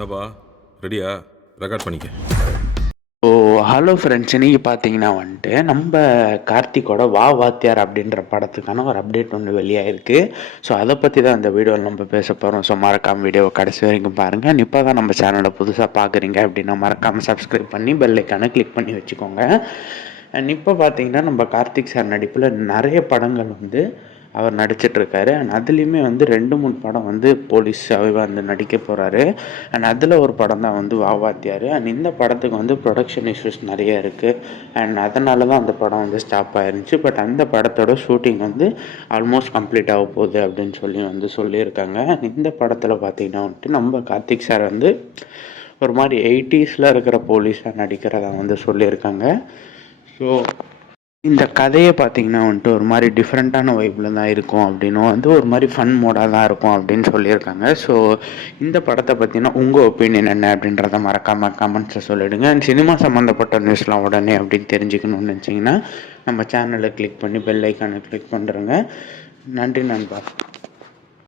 என்னப்பா? ரெடியா ரெக்கார்ட் பண்ணிக்க. ஓ ஹலோ ஃப்ரெண்ட்ஸ் இன்றைக்கி பார்த்தீங்கன்னா வந்துட்டு நம்ம கார்த்திக்கோட வா வாத்தியார் அப்படின்ற படத்துக்கான ஒரு அப்டேட் ஒன்று வெளியாகிருக்கு ஸோ அதை பற்றி தான் இந்த வீடியோவில் நம்ம பேச போகிறோம் ஸோ மறக்காம வீடியோவை கடைசி வரைக்கும் பாருங்கள் இப்போ தான் நம்ம சேனலை புதுசாக பார்க்குறீங்க அப்படின்னா மறக்காமல் சப்ஸ்கிரைப் பண்ணி பெல் கிளிக் பண்ணி வச்சுக்கோங்க. அண்ட் இப்போ பார்த்தீங்கன்னா நம்ம கார்த்திக் சார் நடிப்பில் நிறைய படங்கள் வந்து அவர் நடிச்சிட்ருக்காரு. அண்ட் அதுலேயுமே வந்து ரெண்டு மூணு படம் வந்து போலீஸாகவே வந்து நடிக்க போகிறாரு அண்ட் அதில் ஒரு படம் தான் வந்து வாவாத்தியார். அண்ட் இந்த படத்துக்கு வந்து ப்ரொடக்ஷன் இஷ்யூஸ் நிறைய இருக்குது அண்ட் அதனால தான் அந்த படம் வந்து ஸ்டாப் ஆயிருந்துச்சு. பட் அந்த படத்தோட ஷூட்டிங் வந்து ஆல்மோஸ்ட் கம்ப்ளீட் ஆக போகுது அப்படின்னு சொல்லி வந்து சொல்லியிருக்காங்க. அண்ட் இந்த படத்தில் பார்த்தீங்கன்னா வந்துட்டு நம்ம கார்த்திக் சார் வந்து ஒரு மாதிரி எயிட்டிஸில் இருக்கிற போலீஸாக நடிக்கிறதா வந்து சொல்லியிருக்காங்க. ஸோ இந்த கதையை பார்த்தீங்கன்னா வந்துட்டு ஒரு மாதிரி டிஃப்ரெண்ட்டான வைப்பில் தான் இருக்கும் அப்படின்னும் வந்து ஒரு மாதிரி ஃபன் மோடாக தான் இருக்கும் அப்படின்னு சொல்லியிருக்காங்க. ஸோ இந்த படத்தை பற்றினா உங்கள் ஒப்பீனியன் என்ன அப்படின்றத மறக்காமல் கமெண்ட்ஸை சொல்லிவிடுங்க அண்ட் சினிமா சம்மந்தப்பட்ட நியூஸ்லாம் உடனே அப்படின்னு தெரிஞ்சுக்கணும்னு நினச்சிங்கன்னா நம்ம சேனலை கிளிக் பண்ணி பெல் ஐக்கானை கிளிக் பண்ணுறோங்க நன்றி நண்பா.